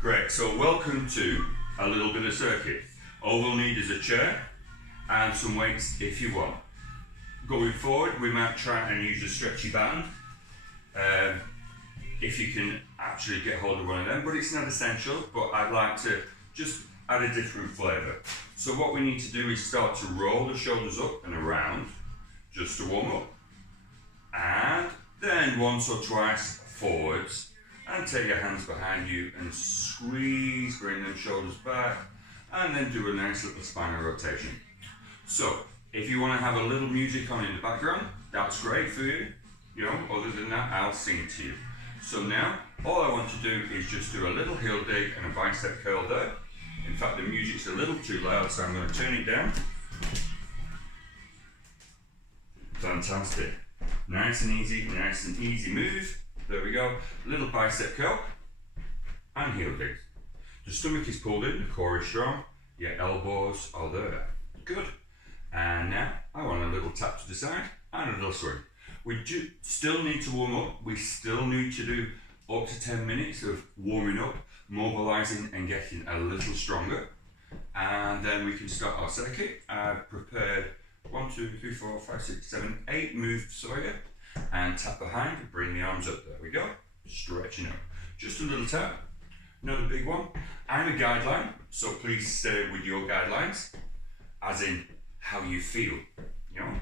Great, so welcome to a little bit of circuit. All we'll need is a chair and some weights if you want. Going forward, we might try and use a stretchy band if you can actually get hold of one of them, but it's not essential, but I'd like to just add a different flavour. So what we need to do is start to roll the shoulders up and around just to warm up. And then once or twice forwards, and take your hands behind you and squeeze, bring them shoulders back, and then do a nice little spinal rotation. So, if you want to have a little music on in the background, that's great for you. You know, other than that, I'll sing to you. So now, all I want to do is just do a little heel dig and a bicep curl there. In fact, the music's a little too loud, so I'm going to turn it down. Fantastic. Nice and easy move. There we go. Little bicep curl and heel digs. The stomach is pulled in, the core is strong, your elbows are there. Good. And now I want a little tap to the side and a little swing. We do still need to warm up. We still need to do up to 10 minutes of warming up, mobilizing and getting a little stronger. And then we can start our circuit. I've prepared 1, 2, 3, 4, 5, 6, 7, 8 moves for you. And tap behind, bring the arms up, there we go, stretching up. Just a little tap, not a big one. I'm a guideline, so please stay with your guidelines, as in how you feel, you know.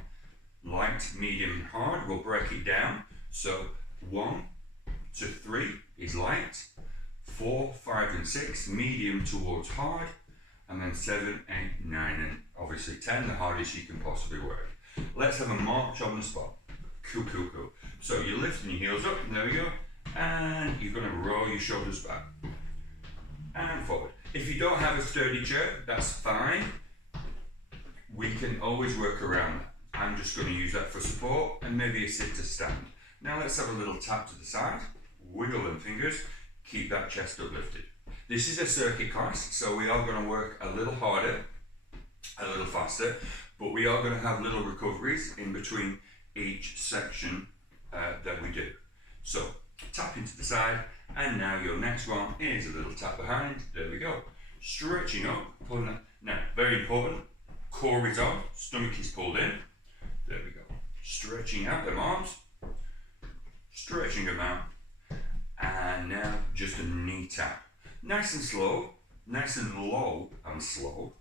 Light, medium and hard, we'll break it down. So 1 to 3 is light, 4, 5 and 6, medium towards hard, and then 7, 8, 9 and obviously 10, the hardest you can possibly work. Let's have a march on the spot. Cool. So you're lifting your heels up, there we go, and you're going to roll your shoulders back and forward. If you don't have a sturdy chair, that's fine. We can always work around that. I'm just going to use that for support and maybe a sit to stand. Now let's have a little tap to the side, wiggle them fingers, keep that chest uplifted. This is a circuit class, so we are going to work a little harder, a little faster, but we are going to have little recoveries in between each section that we do. So tap into the side, and now your next one is a little tap behind. There we go. Stretching up, pulling that. Now, very important, core is on, stomach is pulled in. There we go. Stretching out them arms, stretching them out, and now just a knee tap. Nice and slow, nice and low and slow.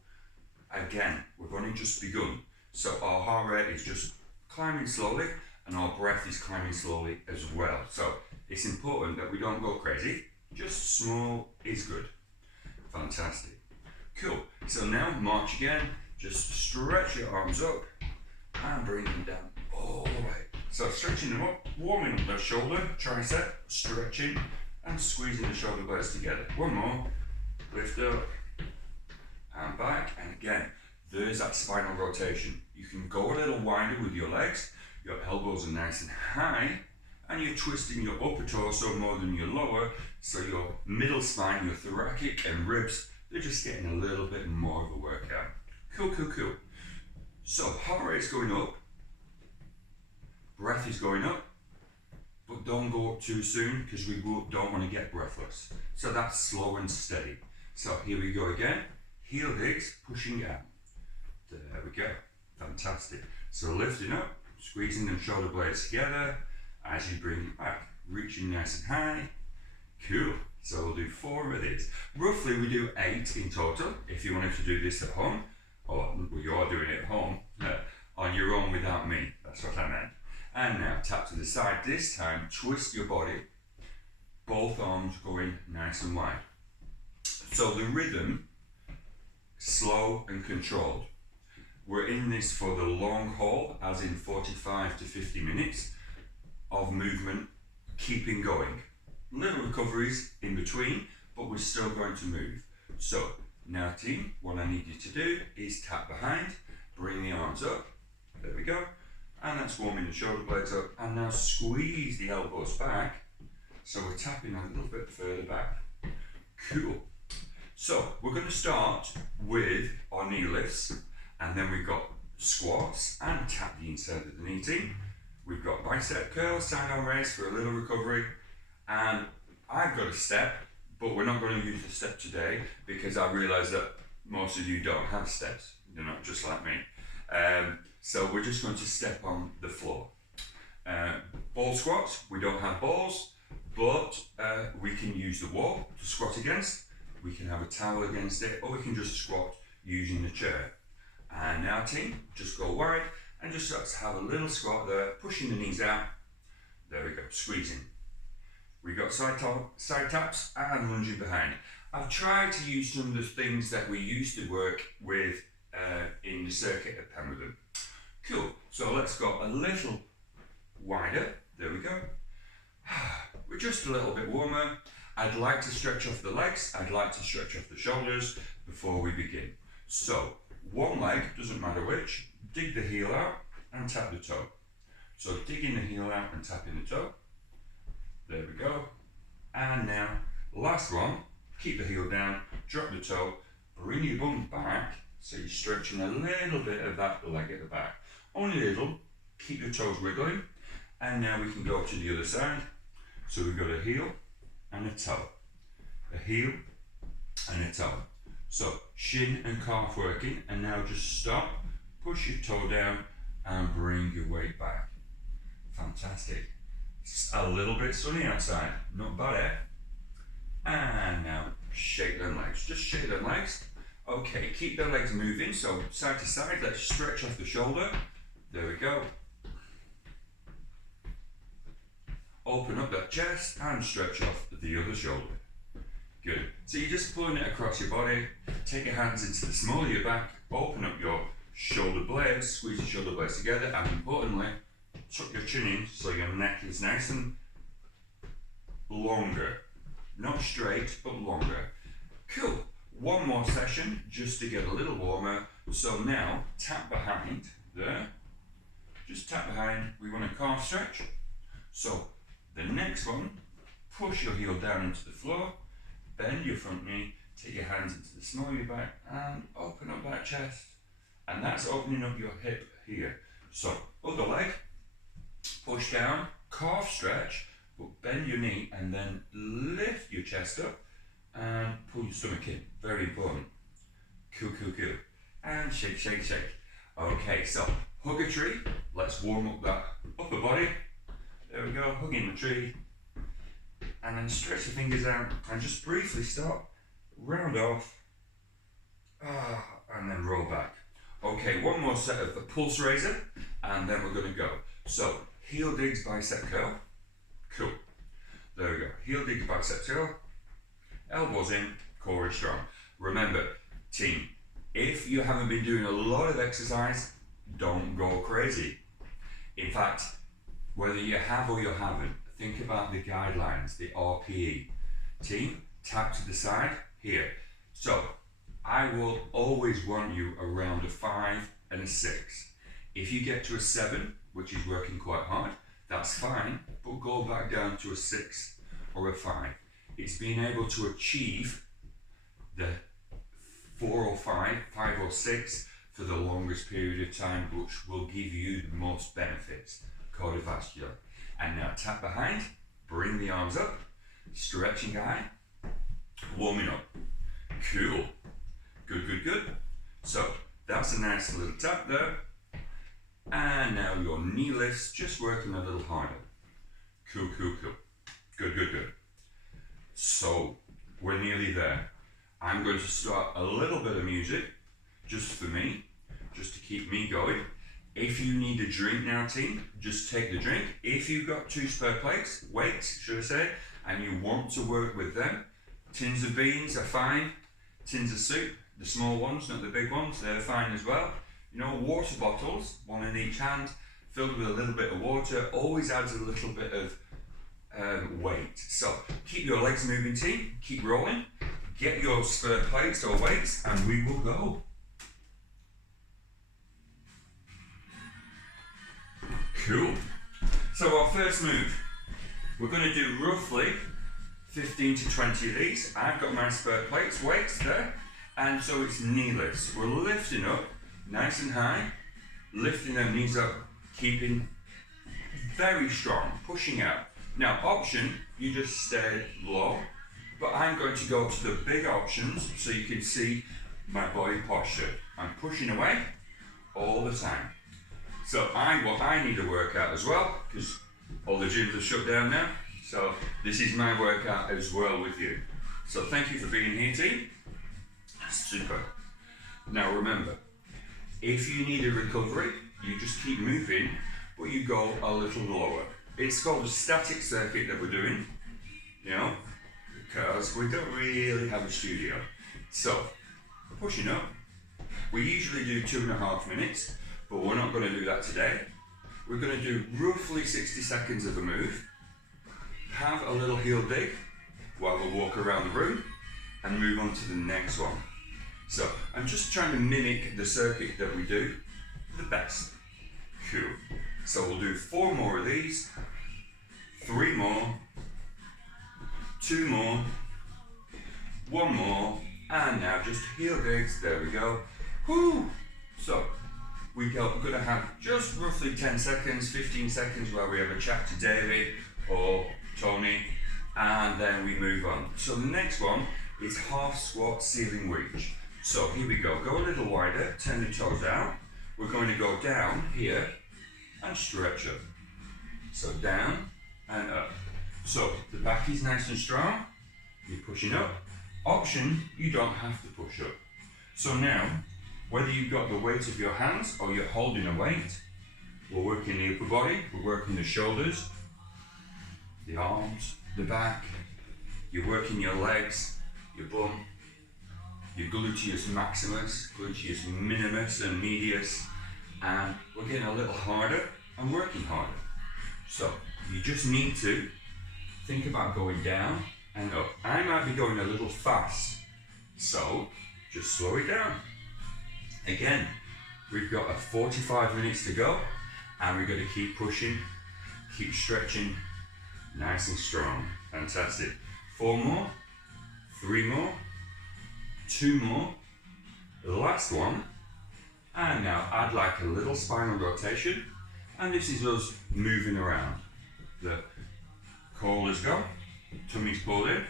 Again, we've only just begun, so our heart rate is just climbing slowly, and our breath is climbing slowly as well. So it's important that we don't go crazy. Just small is good. Fantastic. Cool. So now march again. Just stretch your arms up and bring them down all the way. So stretching them up, warming up the shoulder, tricep, stretching and squeezing the shoulder blades together. One more. Lift up and back, and again, there's that spinal rotation. You can go a little wider with your legs, your elbows are nice and high, and you're twisting your upper torso more than your lower, so your middle spine, your thoracic and ribs, they're just getting a little bit more of a workout. Cool. So heart rate's going up, breath is going up, but don't go up too soon because we don't want to get breathless. So that's slow and steady. So here we go again, heel digs, pushing down. There we go, fantastic. So lifting up, squeezing them shoulder blades together as you bring it back, reaching nice and high. Cool, so we'll do 4 of these. Roughly we do 8 in total if you wanted to do this at home, or you are doing it at home, on your own without me, that's what I meant. And now tap to the side, this time twist your body, both arms going nice and wide. So the rhythm, slow and controlled. We're in this for the long haul, as in 45 to 50 minutes of movement, keeping going. Little recoveries in between, but we're still going to move. So now team, what I need you to do is tap behind, bring the arms up, there we go, and that's warming the shoulder blades up, and now squeeze the elbows back, so we're tapping a little bit further back. Cool. So we're going to start with our knee lifts, and then we've got squats and tap the inside of the knee team. We've got bicep curls, side arm raise for a little recovery, and I've got a step but we're not going to use the step today because I realise that most of you don't have steps. You're not just like me. So we're just going to step on the floor. Ball squats, we don't have balls, but we can use the wall to squat against. We can have a towel against it, or we can just squat using the chair. And now team, just go wide and just let's have a little squat there, pushing the knees out. There we go, squeezing. We got side taps and lunging behind. I've tried to use some of the things that we used to work with in the circuit at Pemberton. Cool, so let's go a little wider. There we go. We're just a little bit warmer. I'd like to stretch off the legs. I'd like to stretch off the shoulders before we begin. So one leg, doesn't matter which, dig the heel out and tap the toe. So digging the heel out and tapping the toe. There we go. And now, last one, keep the heel down, drop the toe, bring your bum back, so you're stretching a little bit of that leg at the back. Only a little, keep your toes wiggling. And now we can go to the other side. So we've got a heel and a toe. A heel and a toe. So shin and calf working, and now just stop, push your toe down and bring your weight back. Fantastic. It's a little bit sunny outside, not bad, eh? And now shake them legs, just shake them legs. Okay, keep the legs moving, so side to side, let's stretch off the shoulder. There we go. Open up that chest and stretch off the other shoulder. Good. So you're just pulling it across your body, take your hands into the small of your back, open up your shoulder blades, squeeze your shoulder blades together, and importantly, tuck your chin in so your neck is nice and longer. Not straight, but longer. Cool. One more session just to get a little warmer. So now, tap behind there. Just tap behind. We want a calf stretch. So the next one, push your heel down into the floor, bend your front knee, take your hands into the small of your back and open up that chest. And that's opening up your hip here. So other leg, push down, calf stretch, but bend your knee and then lift your chest up and pull your stomach in. Very important. Cool, cool, cool. And shake, shake, shake. Okay, so hug a tree. Let's warm up that upper body. There we go, hugging the tree. And then stretch your fingers out and just briefly stop, round off, and then roll back. Okay, one more set of the pulse raiser, and then we're gonna go. So, heel digs, bicep curl. Cool. There we go. Heel digs, bicep curl. Elbows in, core is strong. Remember, team, if you haven't been doing a lot of exercise, don't go crazy. In fact, whether you have or you haven't, think about the guidelines, the RPE. Team, tap to the side, here. So, I will always want you around a 5 and a 6. If you get to a 7, which is working quite hard, that's fine, but go back down to a 6 or a 5. It's being able to achieve the 4 or 5, 5 or 6 for the longest period of time, which will give you the most benefits, cardiovascular. And now tap behind, bring the arms up, stretching high, warming up. Cool. Good, good, good. So that's a nice little tap there. And now your knee lifts, just working a little harder. Cool, cool, cool. Good, good, good. So we're nearly there. I'm going to start a little bit of music, just for me, just to keep me going. If you need a drink now, team, just take the drink. If you've got 2 spare plates, weights, should I say, and you want to work with them, tins of beans are fine. Tins of soup, the small ones, not the big ones, they're fine as well. You know, water bottles, one in each hand, filled with a little bit of water, always adds a little bit of weight. So keep your legs moving, team, keep rolling, get your spare plates or weights, and we will go. Cool. So our first move, we're going to do roughly 15 to 20 of these. I've got my spare plates, weights there, and so it's knee lifts. We're lifting up nice and high, lifting them knees up, keeping very strong, pushing out. Now option, you just stay low but I'm going to go to the big options so you can see my body posture. I'm pushing away all the time. So I need a workout as well, because all the gyms are shut down now. So this is my workout as well with you. So thank you for being here, team. Super. Now remember, if you need a recovery, you just keep moving, but you go a little lower. It's called a static circuit that we're doing, you know, because we don't really have a studio. So, pushing up, we usually do 2.5 minutes, but we're not going to do that today. We're going to do roughly 60 seconds of a move, have a little heel dig while we walk around the room, and move on to the next one. So, I'm just trying to mimic the circuit that we do the best. Cool. So we'll do 4 more of these, 3 more, 2 more, 1 more, and now just heel digs. There we go. Whoo! So we're going to have just roughly 10 seconds, 15 seconds where we have a chat to David or Tony, and then we move on. So the next one is half squat ceiling reach. So here we go. Go a little wider, turn the toes out. We're going to go down here and stretch up. So down and up. So the back is nice and strong. You're pushing up. Option, you don't have to push up. So now, whether you've got the weight of your hands or you're holding a weight, we're working the upper body, we're working the shoulders, the arms, the back, you're working your legs, your bum, your gluteus maximus, gluteus minimus and medius, and we're getting a little harder and working harder. So you just need to think about going down and up. I might be going a little fast, so just slow it down. Again, we've got 45 minutes to go, and we're going to keep pushing, keep stretching, nice and strong. Fantastic. 4 more, 3 more, 2 more, the last one, and now I'd like a little spinal rotation, and this is us moving around. The collar's gone, tummy's pulled in.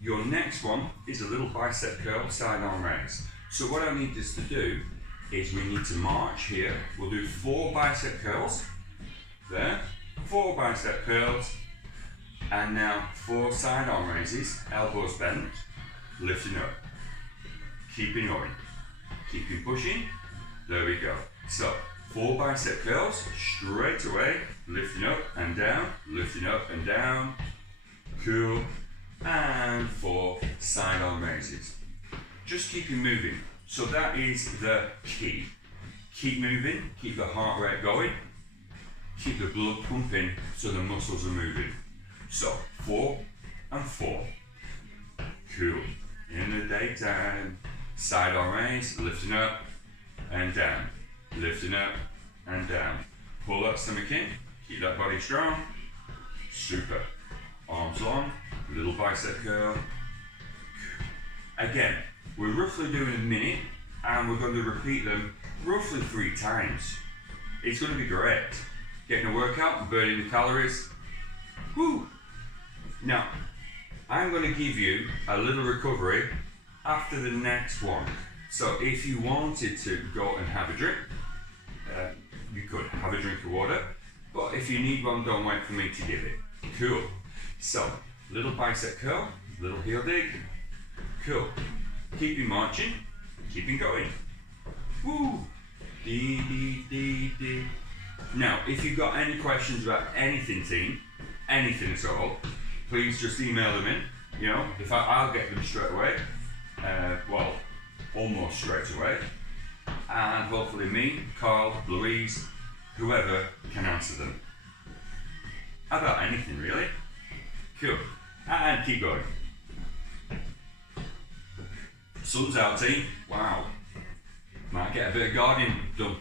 Your next one is a little bicep curl, side arm raise. So what I need this to do is we need to march here. We'll do 4 bicep curls, there, 4 bicep curls, and now 4 side arm raises, elbows bent, lifting up, keeping going, keeping pushing, there we go. So 4 bicep curls, straight away, lifting up and down, lifting up and down, cool, and 4 side arm raises. Just keep moving. So that is the key. Keep moving, keep the heart rate going, keep the blood pumping so the muscles are moving. So 4 and 4. Cool. In the daytime, side arm raise, lifting up and down, lifting up and down. Pull that stomach in, keep that body strong. Super. Arms long, little bicep curl. Again, we're roughly doing a minute, and we're going to repeat them roughly 3 times. It's going to be great. Getting a workout, burning the calories. Woo! Now, I'm going to give you a little recovery after the next one. So if you wanted to go and have a drink, you could have a drink of water, but if you need one, don't wait for me to give it. Cool. So, little bicep curl, little heel dig. Cool. Keeping marching, keeping going. Woo! Dee, dee, dee, dee. Now, if you've got any questions about anything, team, anything at all, please just email them in. You know, I'll get them straight away. Well, almost straight away. And hopefully me, Carl, Louise, whoever can answer them. About anything, really. Cool. And keep going. Sun's out, team. Wow. Might get a bit of gardening done.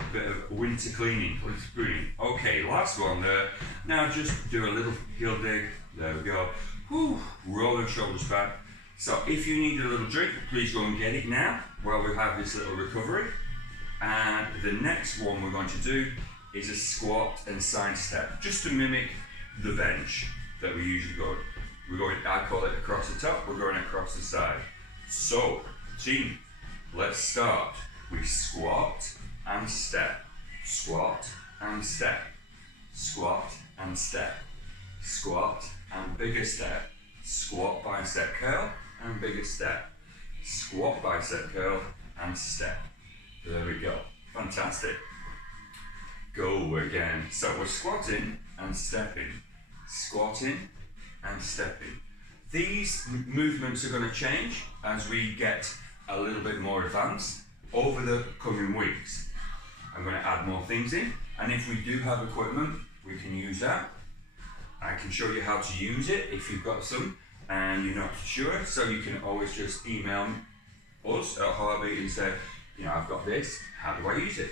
A bit of winter cleaning, winter pruning. Okay, last one there. Now just do a little heel dig. There we go. Whew. Roll the shoulders back. So if you need a little drink, please go and get it now while we have this little recovery. And the next one we're going to do is a squat and side step, just to mimic the bench that we usually go. We're going, I call it across the top, we're going across the side. So, team, let's start. We squat and step, squat and step, squat and step, squat and bigger step, squat bicep curl and bigger step, squat bicep curl and step. There we go, fantastic. Go again. So we're squatting and stepping, squatting and stepping. These movements are going to change as we get a little bit more advanced over the coming weeks. I'm going to add more things in, and if we do have equipment, we can use that. I can show you how to use it if you've got some and you're not sure, so you can always just email us at Heartbeat and say, you know, I've got this, how do I use it?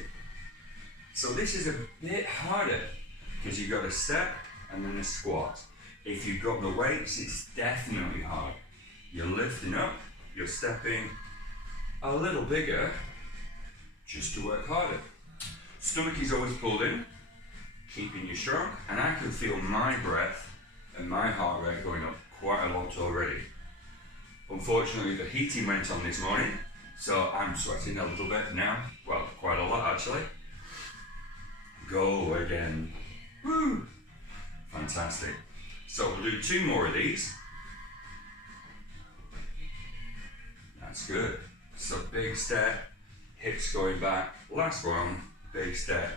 So this is a bit harder because you've got a step and then a squat. If you've got the weights, it's definitely hard. You're lifting up, you're stepping a little bigger just to work harder. Stomach is always pulled in, keeping you strong, and I can feel my breath and my heart rate going up quite a lot already. Unfortunately, the heating went on this morning, so I'm sweating a little bit now. Well, quite a lot actually. Go again. Woo! Fantastic. So we'll do 2 more of these. That's good. So big step, hips going back. Last one, big step.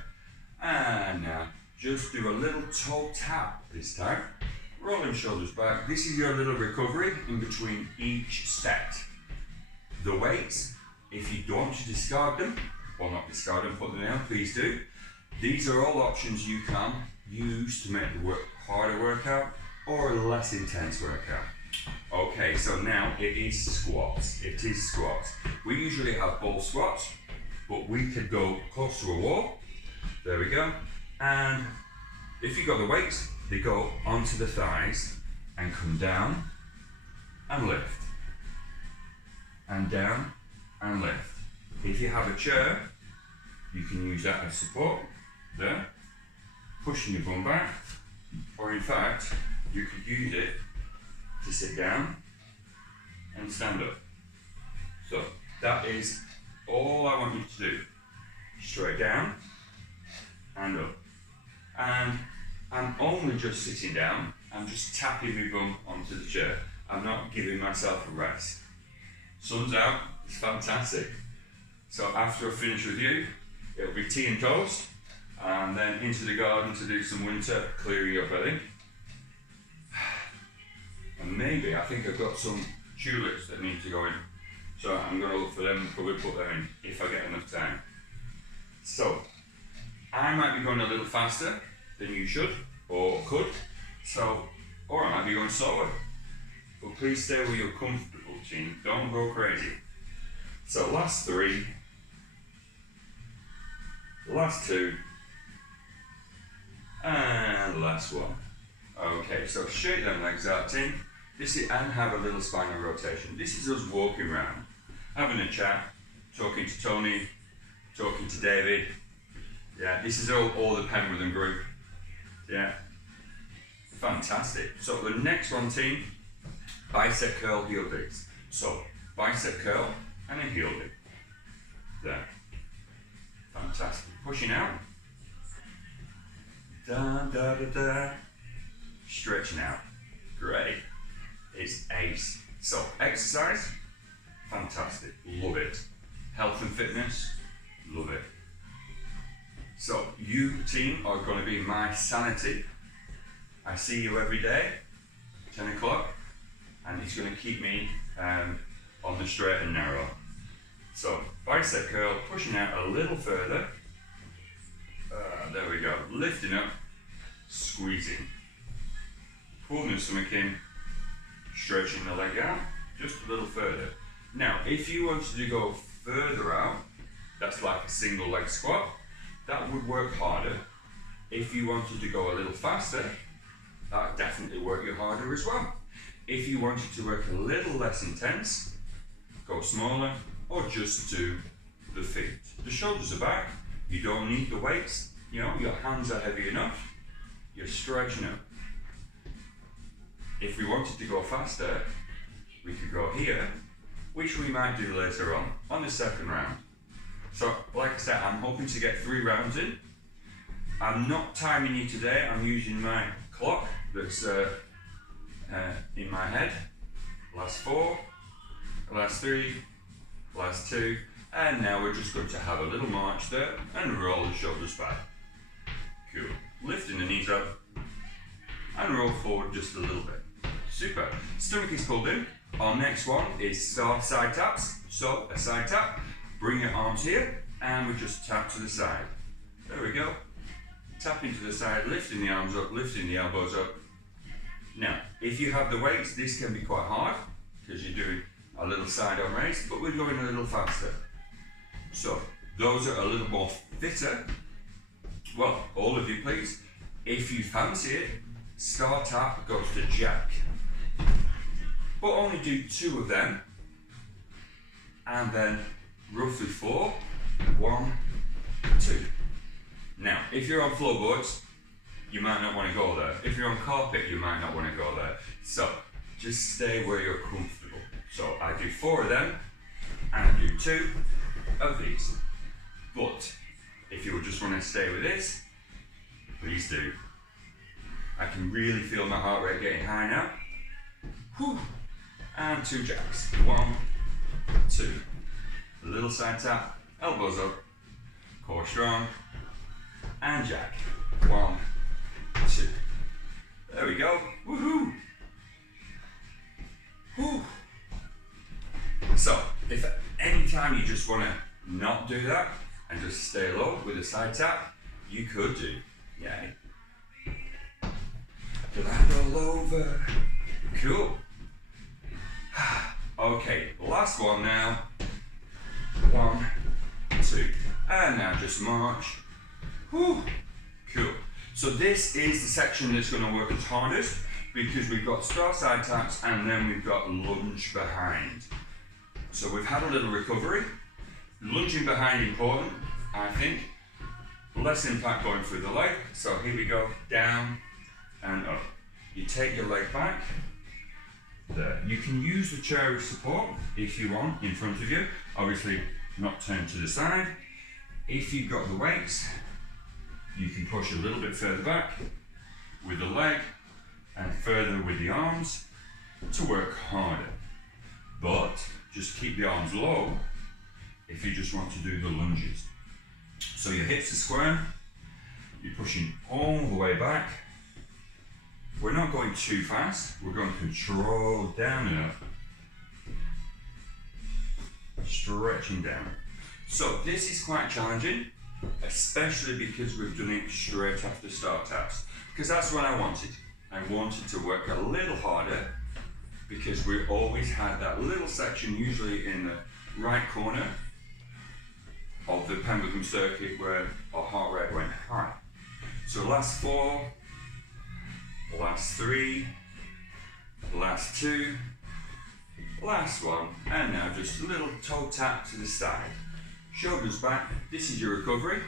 And now just do a little toe tap this time. Rolling shoulders back. This is your little recovery in between each set. The weights, if you don't want to discard them, or not discard them, put them down, please do. These are all options you can use to make the harder workout or a less intense workout. Okay, so now it is squats. It is squats. We usually have ball squats, but we could go close to a wall. There we go. And if you've got the weights, they go onto the thighs and come down and lift. And down and lift. If you have a chair, you can use that as support. There, pushing your bum back, or in fact, you could use it to sit down and stand up. So that is all I want you to do. Straight down and up. And I'm only just sitting down, I'm just tapping my bum onto the chair. I'm not giving myself a rest. Sun's out, it's fantastic. So after I finish with you, it'll be tea and toast, and then into the garden to do some winter clearing up, I think. And maybe, I think I've got some tulips that need to go in. So I'm going to look for them and probably put them in if I get enough time. So, I might be going a little faster than you should, or could. So, or I might be going slower. But please stay where you're comfortable, team. Don't go crazy. So last 3, last 2, and last 1. Okay, so shake them legs out, team. This is, and have a little spinal rotation. This is us walking around, having a chat, talking to Tony, talking to David. Yeah, this is all the Penrithon group. Yeah, fantastic. So the next one, team, bicep curl, heel digs. So bicep curl and a heel dig. There. Fantastic. Pushing out. Da da da da. Stretching out. Great. It's ace. So exercise, fantastic. Love it. Health and fitness, love it. So you, team, are going to be my sanity. I see you every day, 10 o'clock, and it's going to keep me on the straight and narrow. So bicep curl, pushing out a little further. There we go. Lifting up, squeezing. Pulling the stomach in, stretching the leg out, just a little further. Now, if you wanted to go further out, that's like a single leg squat, that would work harder. If you wanted to go a little faster, that would definitely work you harder as well. If you wanted to work a little less intense, go smaller, or just do the feet. The shoulders are back, you don't need the weights, you know, your hands are heavy enough, you're stretching up. If we wanted to go faster, we could go here, which we might do later on the second round. So, like I said, I'm hoping to get 3 rounds in. I'm not timing you today, I'm using my clock that's in my head. Last 4, last 3, last 2, and now we're just going to have a little march there and roll the shoulders back. Cool. Lifting the knees up and roll forward just a little bit. Super. Stomach is pulled in. Our next one is side taps. So a side tap, bring your arms here and we just tap to the side. There we go. Tapping to the side, lifting the arms up, lifting the elbows up. Now, if you have the weights, this can be quite hard because you're doing a little side arm raise, but we're going a little faster. So, those are a little more fitter. Well, all of you please, if you fancy it, star tap goes to jack. But only do 2 of them, and then roughly 4, 1, 2. Now, if you're on floorboards, you might not want to go there. If you're on carpet, you might not want to go there. So, just stay where you're comfortable. So, I do 4 of them, and I do 2 of these. But, if you just want to stay with this, please do. I can really feel my heart rate getting high now. Whew. And 2 jacks. 1, 2. A little side tap, elbows up, core strong, and jack. 1, 2. There we go. Woohoo! Whew. So, if at any time you just want to not do that and just stay low with a side tap, you could do. Yay. Glide all over. Cool. Okay, last one now. 1, 2. And now just march. Whew. Cool. So this is the section that's going to work as hardest because we've got star side taps and then we've got lunge behind. So we've had a little recovery. Lunging behind important, I think. Less impact going through the leg. So here we go, down and up. You take your leg back. There. You can use the chair as support if you want in front of you. Obviously not turn to the side. If you've got the weights, you can push a little bit further back with the leg and further with the arms to work harder. But just keep the arms low if you just want to do the lunges. So your hips are square, you're pushing all the way back. We're not going too fast, we're going to control down and up. Stretching down. So this is quite challenging, especially because we've done it straight after start taps. Because that's what I wanted. I wanted to work a little harder because we always had that little section, usually in the right corner of the pendulum circuit where our heart rate went high. So last 4, last 3, last 2, last 1, and now just a little toe tap to the side. Shoulders back, this is your recovery.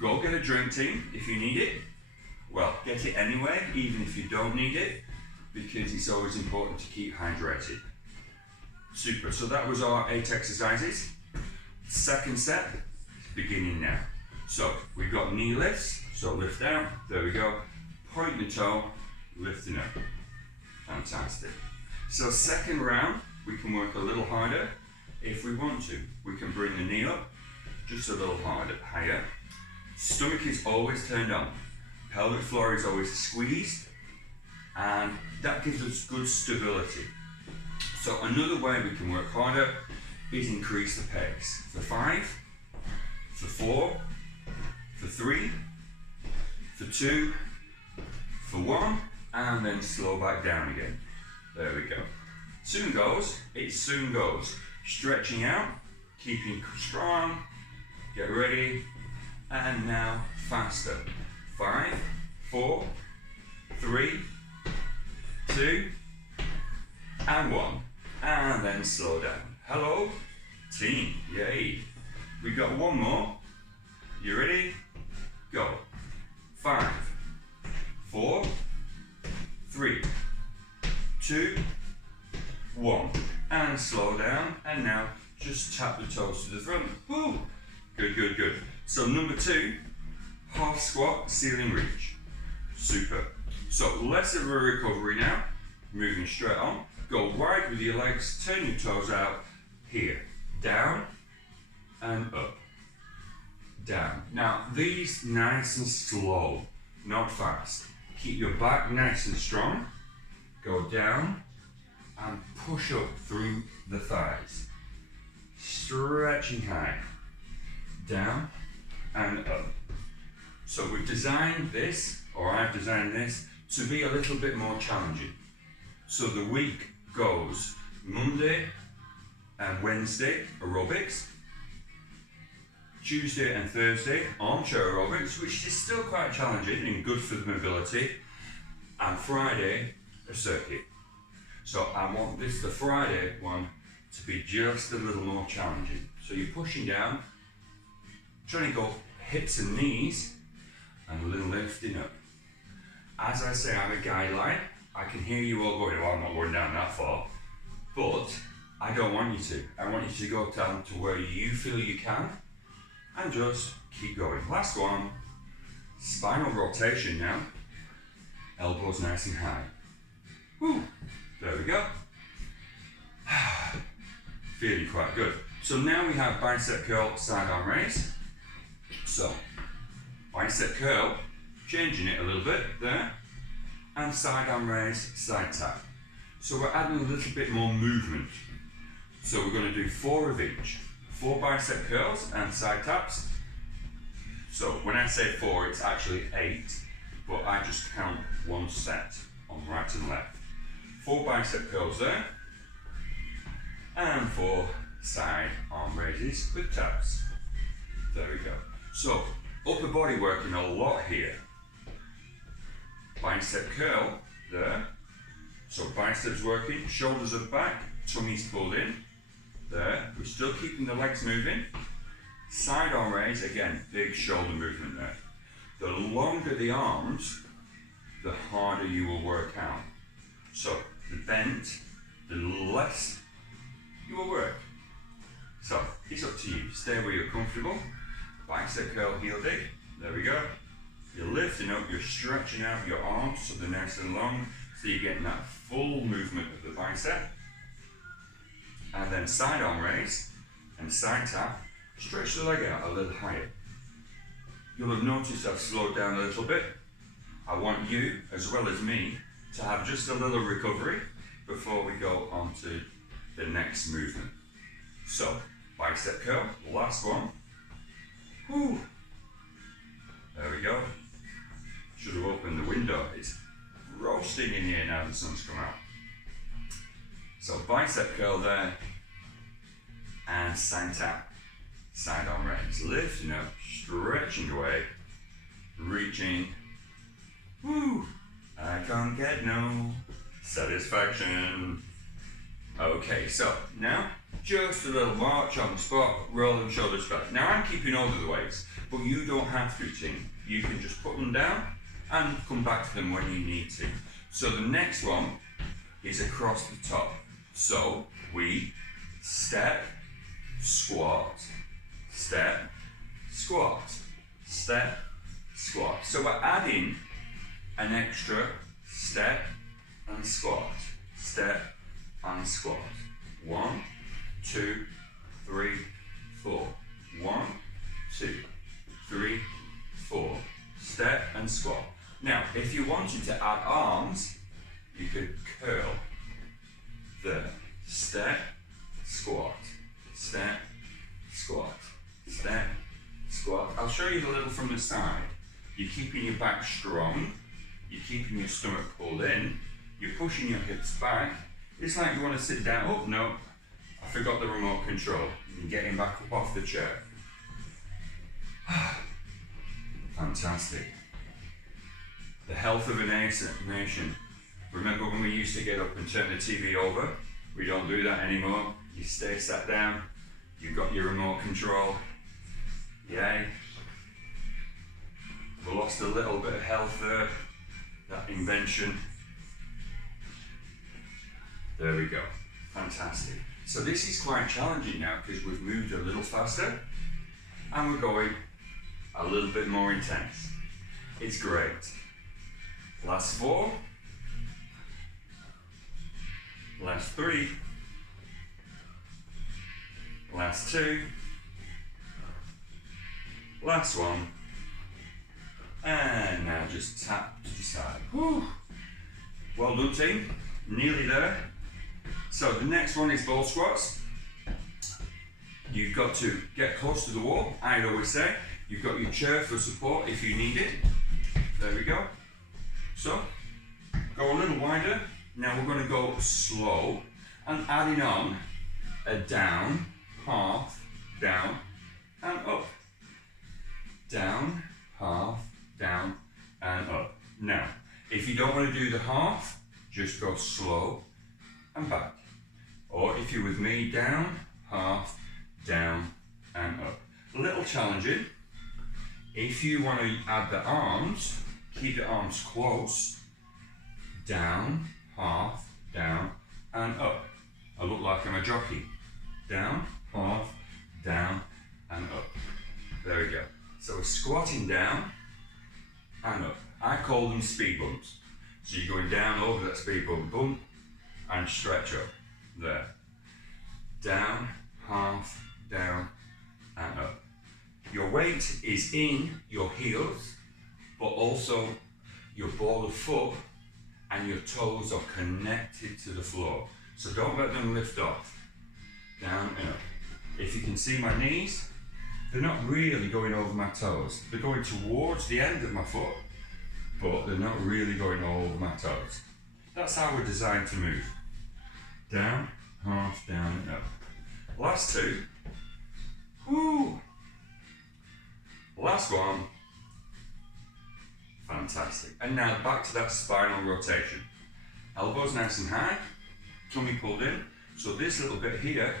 Go get a drink team if you need it. Well, get it anyway, even if you don't need it, because it's always important to keep hydrated. Super, so that was our 8 exercises. Second set, beginning now. So, we've got knee lifts, so lift out, there we go. Point the toe, lifting up. Fantastic. So second round, we can work a little harder. If we want to, we can bring the knee up just a little harder, higher. Stomach is always turned on. Pelvic floor is always squeezed, and that gives us good stability. So another way we can work harder is increase the pace. For 5, for 4, for 3, for 2, for 1, and then slow back down again. There we go. Soon goes, it soon goes. Stretching out, keeping strong, get ready, and now faster. 5, 4, 3, 2, and 1. And then slow down. Hello, team, yay. We got one more. You ready? Go. 5, 4, 3, 2, 1. And slow down. And now just tap the toes to the front. Woo! Good, good, good. So number 2, half squat, ceiling reach. Super. So less of a recovery now. Moving straight on. Go wide with your legs, turn your toes out. Here. Down and up. Down. Now these nice and slow, not fast. Keep your back nice and strong. Go down and push up through the thighs. Stretching high. Down and up. So we've designed this, or I've designed this, to be a little bit more challenging. So the week goes Monday and Wednesday aerobics, Tuesday and Thursday armchair aerobics, which is still quite challenging and good for the mobility, and Friday a circuit. So I want the Friday one to be just a little more challenging. So you're pushing down, trying to go hips and knees, and a little lifting up. As I say, I'm a guideline. I can hear you all going, well, I'm not going down that far, but I don't want you to. I want you to go down to where you feel you can, and just keep going. Last one, spinal rotation now. Elbows nice and high. Woo, there we go. Feeling quite good. So now we have bicep curl, side arm raise. So, bicep curl, changing it a little bit there, and side arm raise, side tap. So we're adding a little bit more movement. So we're going to do 4 of each. 4 bicep curls and side taps. So when I say 4, it's actually 8, but I just count 1 set on right and left. 4 bicep curls there, and 4 side arm raises with taps. There we go. So upper body working a lot here. Bicep curl there. So biceps working, shoulders are back, tummy's pulled in. There, we're still keeping the legs moving. Side arm raise, again, big shoulder movement there. The longer the arms, the harder you will work out. So the bent, the less you will work. So it's up to you. Stay where you're comfortable. Bicep curl, heel dig. There we go. You're lifting up, you're stretching out your arms so they're nice and long, so you're getting that full movement of the bicep. And then side arm raise and side tap. Stretch the leg out a little higher. You'll have noticed I've slowed down a little bit. I want you, as well as me, to have just a little recovery before we go on to the next movement. So, bicep curl, last one. Whew. There we go. Should have opened the window. It's roasting in here now the sun's come out. So bicep curl there, and side tap, side arm raise. Lifting up, stretching away, reaching. Woo! I can't get no satisfaction. Okay, so now just a little march on the spot, roll them shoulders back. Now I'm keeping all of the weights, but you don't have to, team. You can just put them down and come back to them when you need to. So the next one is across the top. So we step, squat, step, squat, step, squat. So we're adding an extra step and squat, step and squat. 1, 2, 3, 4. 1, 2, 3, 4. Step and squat. Now, if you wanted to add arms, you could curl. There. Step, squat, step, squat, step, squat. I'll show you a little from the side. You're keeping your back strong. You're keeping your stomach pulled in. You're pushing your hips back. It's like you want to sit down. Oh, no. I forgot the remote control. You're getting back up off the chair. Fantastic. The health of a nation. Remember when we used to get up and turn the TV over? We don't do that anymore. You stay sat down. You've got your remote control. Yay. We lost a little bit of health there. That invention. There we go. Fantastic. So this is quite challenging now because we've moved a little faster and we're going a little bit more intense. It's great. Last 4. Last 3. Last 2. Last 1. And now just tap to the side. Whew. Well done, team. Nearly there. So the next one is ball squats. You've got to get close to the wall. I'd always say you've got your chair for support if you need it. There we go. So go a little wider. Now we're going to go slow and adding on a down, half, down and up. Down, half, down and up. Now, if you don't want to do the half, just go slow and back. Or if you're with me, down, half, down and up. A little challenging. If you want to add the arms, keep the arms close. Down, half, down and up. I look like I'm a jockey. Down, half, down and up. There we go. So we're squatting down and up. I call them speed bumps. So you're going down over that speed bump, bump and stretch up. There. Down, half, down and up. Your weight is in your heels, but also your ball of foot and your toes are connected to the floor. So don't let them lift off. Down and up. If you can see my knees, they're not really going over my toes. They're going towards the end of my foot, but they're not really going over my toes. That's how we're designed to move. Down, half, down and up. Last 2. Woo! Last one. Fantastic. And now back to that spinal rotation. Elbows nice and high, tummy pulled in. So this little bit here,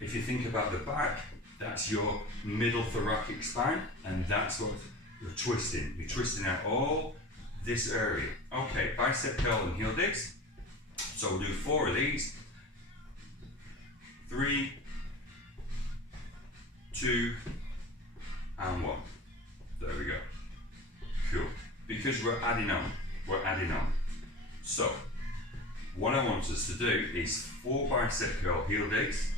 if you think about the back, that's your middle thoracic spine, and that's what you're twisting. You're twisting out all this area. Okay, bicep curl and heel digs. So we'll do 4 of these. 3, 2, and 1. There we go. Cool. Because we're adding on. We're adding on. So, what I want us to do is 4 bicep curl heel digs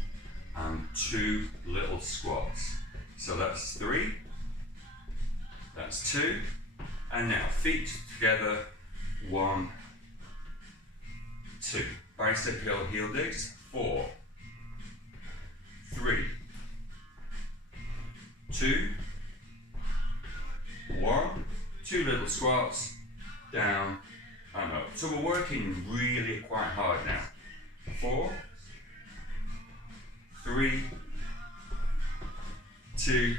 and 2 little squats. So that's 3, that's 2, and now feet together, 1, 2. Bicep curl heel digs, 4, 3, 2, 1, 2 little squats, down and up. So we're working really quite hard now. 4, 3, 2,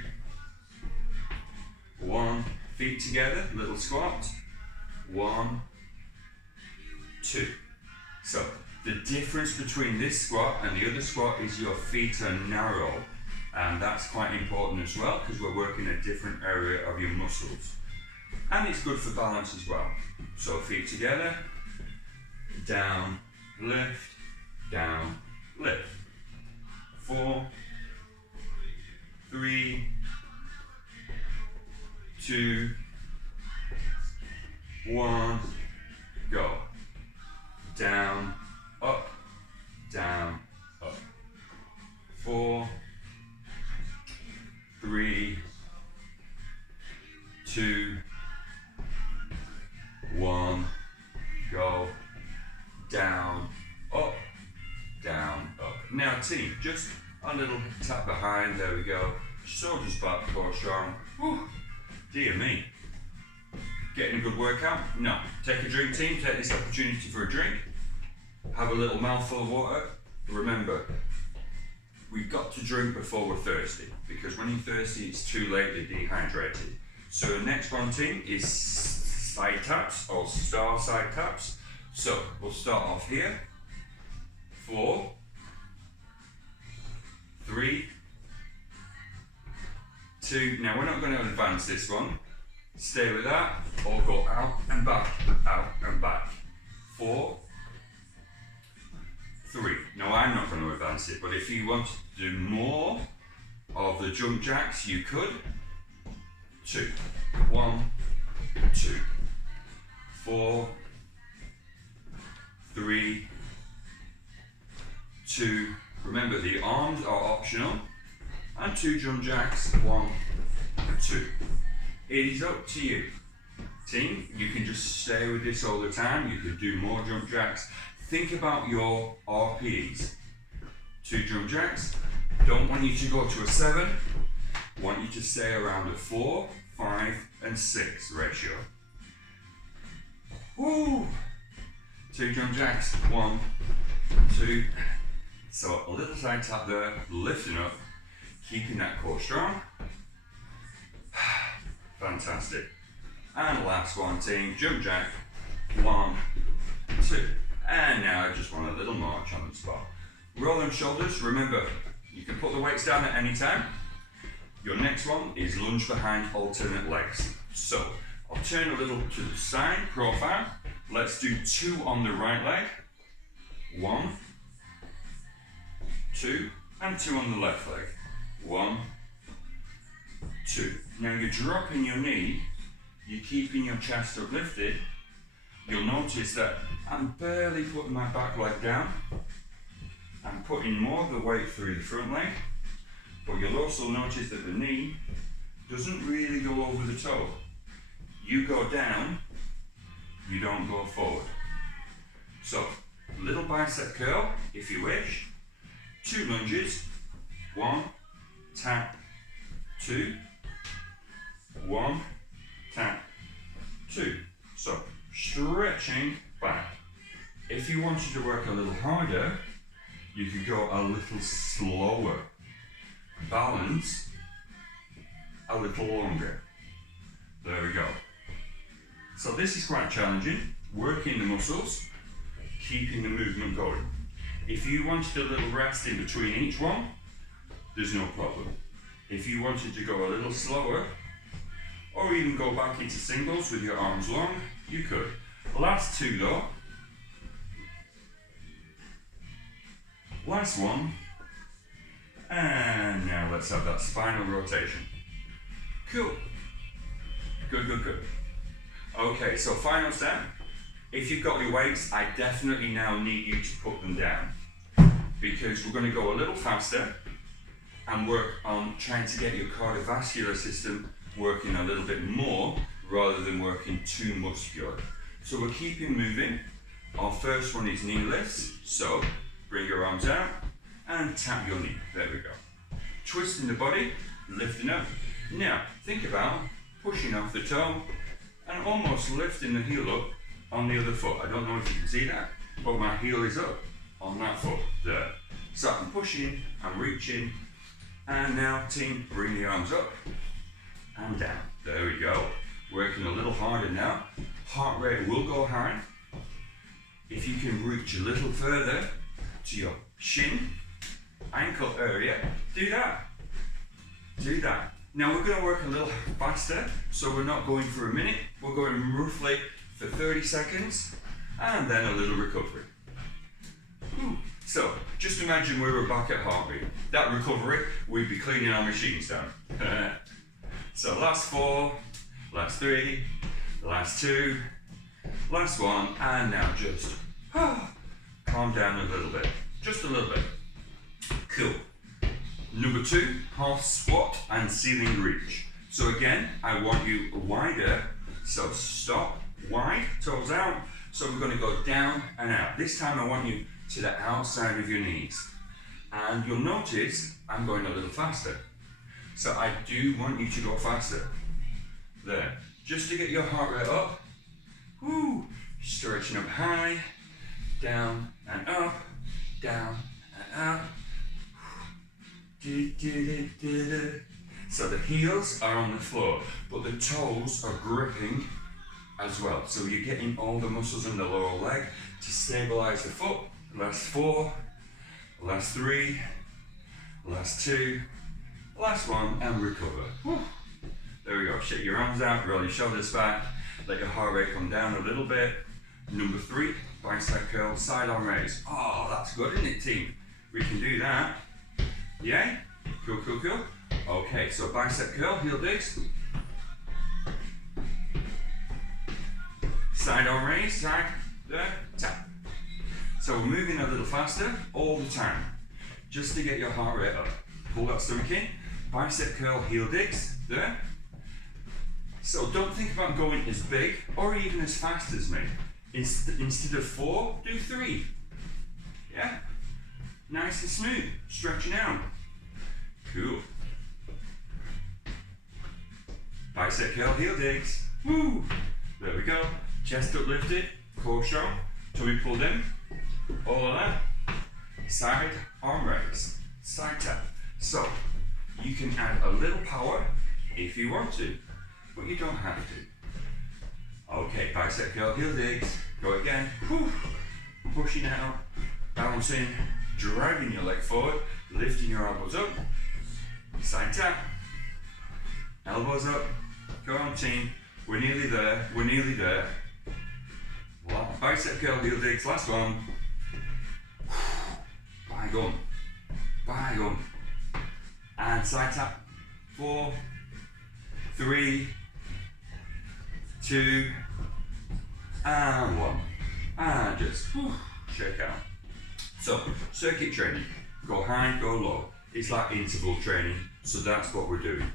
1, feet together, little squat, 1, 2. So the difference between this squat and the other squat is your feet are narrow, and that's quite important as well because we're working a different area of your muscles. And it's good for balance as well. So feet together, down, lift, down, lift. 4, 3, 2, 1, go. Down, up, down, up. 4, 3, 2, 1, go. Down, up, down, up. Now team, just a little tap behind, there we go. Shoulders back, core strong. Whew. Dear me. Getting a good workout? No. Take a drink, team, take this opportunity for a drink. Have a little mouthful of water. Remember, we've got to drink before we're thirsty, because when you're thirsty, it's too late, you're dehydrated. So the next one, team, is side taps, or star side taps. So we'll start off here. 4, 3, 2. Now we're not going to advance this one. Stay with that, or go out and back, out and back. 4, fantastic. But if you want to do more of the jump jacks, you could. 2, 1, 2, 4, 3, 2. Remember, the arms are optional. And 2 jump jacks, 1, 2. It is up to you. Team, you can just stay with this all the time. You could do more jump jacks. Think about your RPEs. 2 jump jacks. Don't want you to go to a 7. Want you to stay around a 4, 5, and 6 ratio. Woo! 2 jump jacks. 1, 2. So a little side tap there, lifting up, keeping that core strong. Fantastic. And last one, team, jump jack. 1, 2. And now I just want a little march on the spot. Roll them shoulders. Remember, you can put the weights down at any time. Your next one is lunge behind alternate legs. So I'll turn a little to the side, profile. Let's do 2 on the right leg. 1, 2, and 2 on the left leg. 1, 2. Now you're dropping your knee, you're keeping your chest uplifted. You'll notice that I'm barely putting my back leg down. I'm putting more of the weight through the front leg, but you'll also notice that the knee doesn't really go over the toe. You go down, you don't go forward. So, little bicep curl, if you wish. 2 lunges. 1, tap, 2. 1, tap, 2. So, stretching back. If you wanted to work a little harder, you could go a little slower. Balance a little longer. There we go. So this is quite challenging, working the muscles, keeping the movement going. If you wanted a little rest in between each one, there's no problem. If you wanted to go a little slower, or even go back into singles with your arms long, you could. Last 2 though. Last one. And now let's have that spinal rotation. Cool. Good, good, good. Okay, so final step. If you've got your weights, I definitely now need you to put them down, because we're going to go a little faster and work on trying to get your cardiovascular system working a little bit more rather than working too muscular. So we're keeping moving. Our first one is knee lifts. So bring your arms out and tap your knee. There we go. Twisting the body, lifting up. Now think about pushing off the toe and almost lifting the heel up on the other foot. I don't know if you can see that, but my heel is up on that foot there. So I'm pushing, I'm reaching, and now team, bring the arms up and down. There we go. Working a little harder now. Heart rate will go high. If you can reach a little further to your shin, ankle area, do that. Do that. Now we're going to work a little faster, so we're not going for a minute. We're going roughly for 30 seconds, and then a little recovery. So, just imagine we were back at heartbeat. That recovery, we'd be cleaning our machines down. So last 4, last 3, last 2, last 1, and now just calm down a little bit. Just a little bit. Cool. Number 2, half squat and ceiling reach. So again, I want you wider. So stop, wide, toes out. So we're going to go down and out. This time I want you to the outside of your knees. And you'll notice I'm going a little faster. So I do want you to go faster. There. Just to get your heart rate up. Woo. Stretching up high, down and up, down and up. So the heels are on the floor, but the toes are gripping as well. So you're getting all the muscles in the lower leg to stabilize the foot. Last 4, last 3, last 2, last 1, and recover. Whew. There we go. Shake your arms out, roll your shoulders back, let your heart rate come down a little bit. Number 3, bicep curl, side arm raise. Oh, that's good, isn't it, team? We can do that. Yay? Cool, cool, cool. Okay, so bicep curl, heel digs. Side arm raise, side, there, tap. So we're moving a little faster all the time, just to get your heart rate up. Pull that stomach in, bicep curl, heel digs, there. So don't think about going as big or even as fast as me. Instead of 4, do 3. Yeah? Nice and smooth, stretching out. Cool. Bicep curl, heel digs. Woo! There we go. Chest uplifted, core strong, tummy pulled in. All of that. Side arm raise, side tap. So you can add a little power if you want to, but you don't have to. Okay, bicep curl, heel digs. Go again. Whew. Pushing out, balancing, driving your leg forward, lifting your elbows up. Side tap. Elbows up. Go on, team. We're nearly there. We're nearly there. Bicep curl, heel digs. Last one. Bygone. Bygone. And side tap. 4, 3, 2, and 1. And just shake out. So, circuit training. Go high, go low. It's like interval training, so that's what we're doing.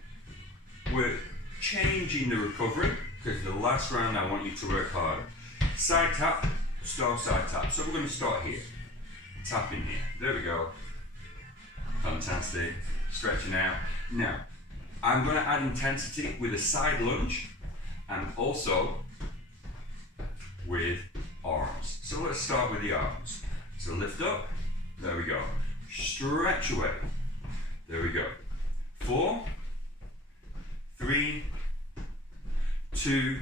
We're changing the recovery, because the last round I want you to work hard. Side tap, start side tap. So we're going to start here. Tapping here. There we go. Fantastic. Stretching out. Now, I'm going to add intensity with a side lunge and also with arms. So let's start with the arms. So lift up. There we go. Stretch away. There we go. 4, 3, 2,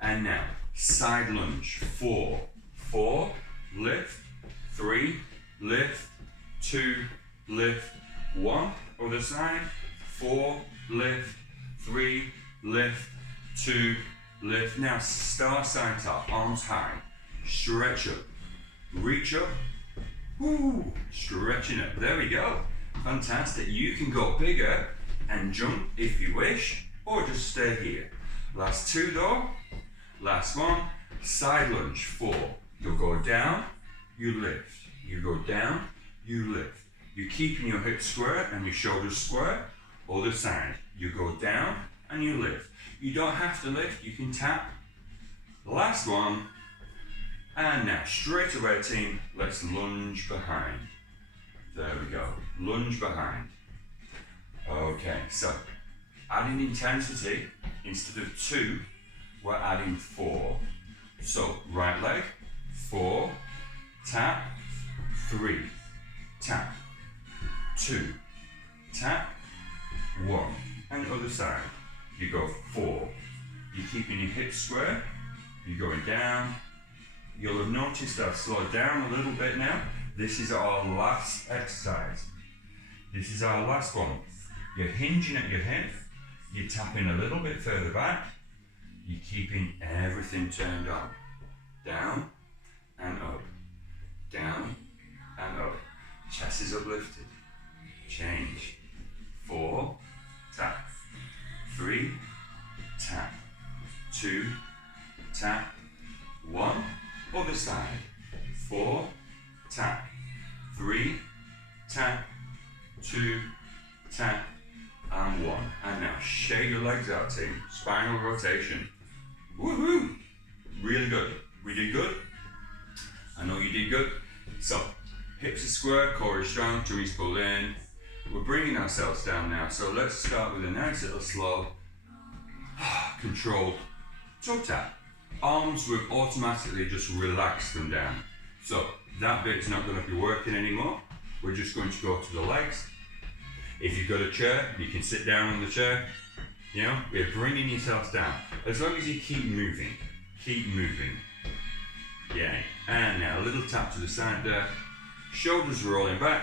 and now side lunge. 4, 4, lift, 3, lift, 2, lift, 1, other side, 4, lift, 3, lift, 2, lift. Now start side tap, arms high, stretch up, reach up, woo, stretching up. There we go. Fantastic. You can go bigger and jump if you wish, or just stay here. Last 2 though. Last 1. Side lunge. 4. You'll go down, you lift. You go down, you lift. You're keeping your hips square and your shoulders square. Other side. You go down and you lift. You don't have to lift, you can tap. Last 1. And now straight away, team, let's lunge behind. There we go. Lunge behind. Okay, so adding intensity, instead of 2, we're adding 4. So right leg, 4, tap, 3, tap, 2, tap, 1. And other side, you go 4. You're keeping your hips square, you're going down. You'll have noticed I've slowed down a little bit now. This is our last exercise. This is our last one. You're hinging at your hip, you're tapping a little bit further back, you're keeping everything turned on. Down and up, down and up. Chest is uplifted. Change. 4, tap. 3, tap. 2, tap. 1, other side. 4, tap. 3, tap. 2, tap. And 1. And now shake your legs out, team. Spinal rotation. Woohoo! Really good. We did good. I know you did good. So, hips are square, core is strong, tummies pulled in. We're bringing ourselves down now. So let's start with a nice little slow, controlled toe tap. Arms, we've automatically just relaxed them down. So that bit's not going to be working anymore. We're just going to go to the legs. If you've got a chair, you can sit down on the chair. You know, we're bringing yourselves down. As long as you keep moving. Keep moving. Yeah. And now a little tap to the side there. Shoulders rolling back.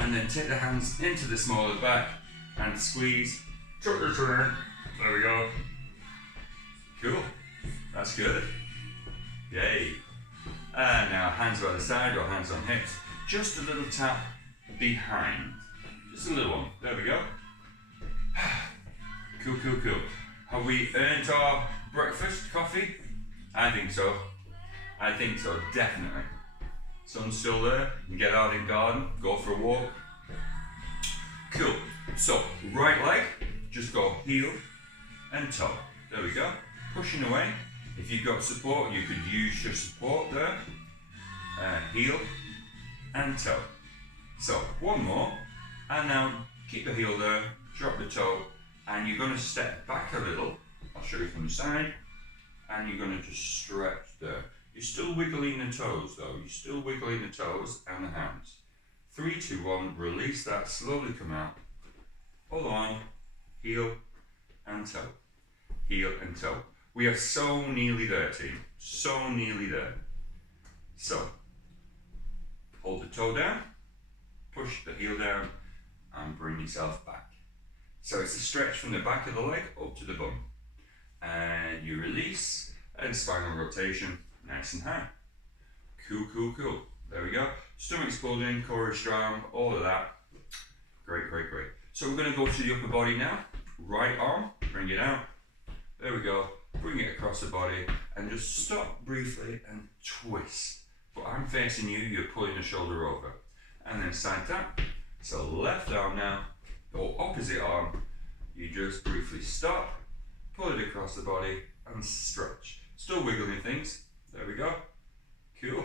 And then take the hands into the small of the back and squeeze. Tuck the turn. There we go. Cool. That's good. Yay. And now hands by the side or hands on hips. Just a little tap behind. Just a little one. There we go. Cool, cool, cool. Have we earned our breakfast coffee? I think so. I think so, definitely. Sun's still there. You can get out in the garden, go for a walk. Cool. So, right leg, just go heel and toe. There we go. Pushing away. If you've got support, you could use your support there. Heel and toe. So, one more. And now, keep the heel there, drop the toe, and you're going to step back a little. I'll show you from the side. And you're going to just stretch there. You're still wiggling the toes though. You're still wiggling the toes and the hands. 3, 2, 1, release that, slowly come out. Hold on, heel and toe. Heel and toe. We are so nearly there, team. So nearly there. So, hold the toe down, push the heel down, and bring yourself back. So it's a stretch from the back of the leg up to the bum. And you release, and spinal rotation, nice and high. Cool, cool, cool. There we go. Stomach's pulled in, core is strong, all of that. Great, great, great. So we're going to go to the upper body now. Right arm, bring it out. There we go. Bring it across the body and just stop briefly and twist. But I'm facing you, you're pulling the shoulder over. And then side tap. So left arm now, or opposite arm, you just briefly stop, pull it across the body and stretch. Still wiggling things. There we go. Cool.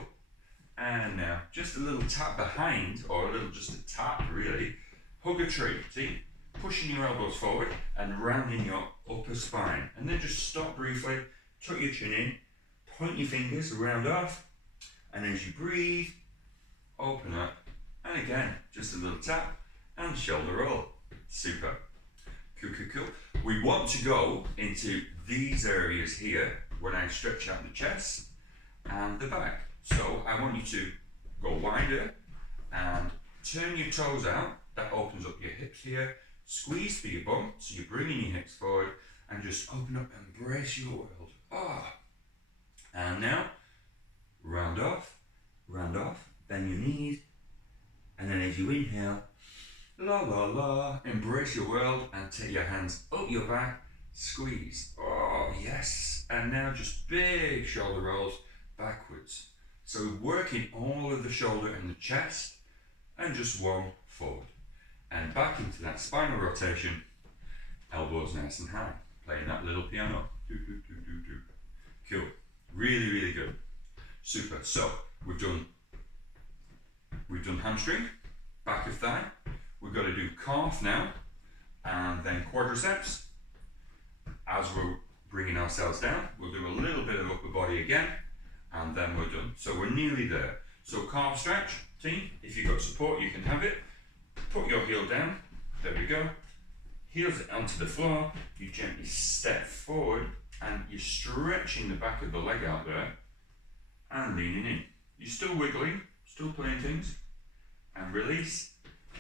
And now just a little tap behind, or a little just a tap really. Hug a tree. See? Pushing your elbows forward and rounding your upper spine. And then just stop briefly, tuck your chin in, point your fingers, round off. And as you breathe, open up. And again, just a little tap and shoulder roll. Super. Cool, cool, cool. We want to go into these areas here when I stretch out the chest and the back. So I want you to go wider and turn your toes out. That opens up your hips here. Squeeze for your bum, so you're bringing your hips forward and just open up, embrace your world. Ah. And now, round off, bend your knees. And then as you inhale, la la la, embrace your world and take your hands up your back, squeeze. Oh, yes. And now just big shoulder rolls backwards. So working all of the shoulder and the chest and just one forward. And back into that spinal rotation, elbows nice and high, playing that little piano. Do, do, do, do, do. Cool. Really, really good. Super. So we've done hamstring, back of thigh. We've got to do calf now, and then quadriceps. As we're bringing ourselves down, we'll do a little bit of upper body again, and then we're done. So we're nearly there. So calf stretch, team. If you've got support, you can have it. Put your heel down. There we go. Heels onto the floor. You gently step forward, and you're stretching the back of the leg out there, and leaning in. You're still wiggling, still playing things, and release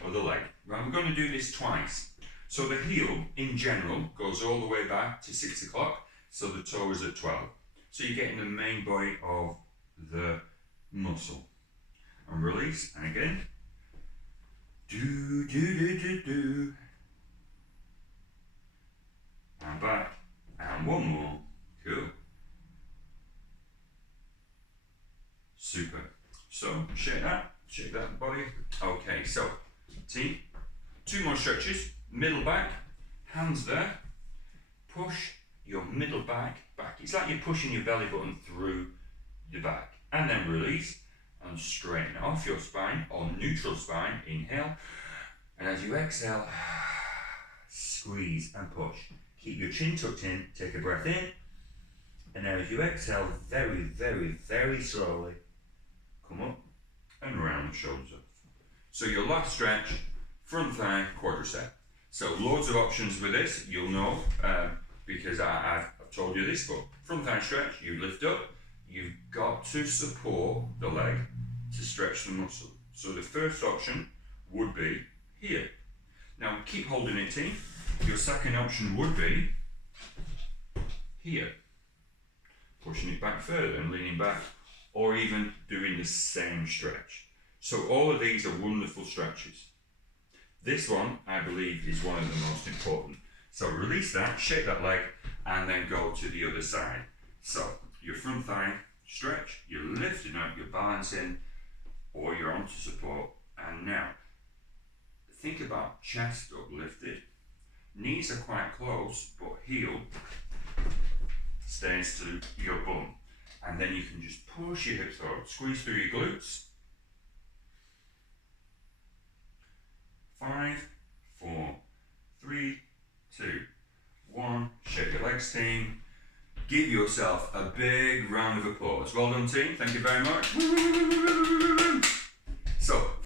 of the leg. Right, we're going to do this twice. So the heel, in general, goes all the way back to 6 o'clock, so the toe is at 12. So you're getting the main body of the muscle. And release, and again. Do, do, do, do, do. And back, and one more. Cool. Super. So, shake that body. Okay, so, team, 2 more stretches. Middle back, hands there. Push your middle back. It's like you're pushing your belly button through the back. And then release and straighten off your spine, or neutral spine. Inhale. And as you exhale, squeeze and push. Keep your chin tucked in. Take a breath in. And now as you exhale, very, very, very slowly, come up and round the shoulders up. So your last stretch, front thigh, quadricep. So loads of options with this, you'll know, because I've told you this, but front thigh stretch, you lift up, you've got to support the leg to stretch the muscle. So the first option would be here. Now keep holding it, team. Your second option would be here. Pushing it back further and leaning back, or even doing the same stretch. So all of these are wonderful stretches. This one, I believe, is one of the most important. So release that, shake that leg, and then go to the other side. So your front thigh stretch, you're lifting up, you're balancing, or you're onto support. And now, think about chest uplifted. Knees are quite close, but heel stays to your bum. And then you can just push your hips forward, squeeze through your glutes. 5, 4, 3, 2, 1. Shake your legs, team. Give yourself a big round of applause. Well done, team. Thank you very much.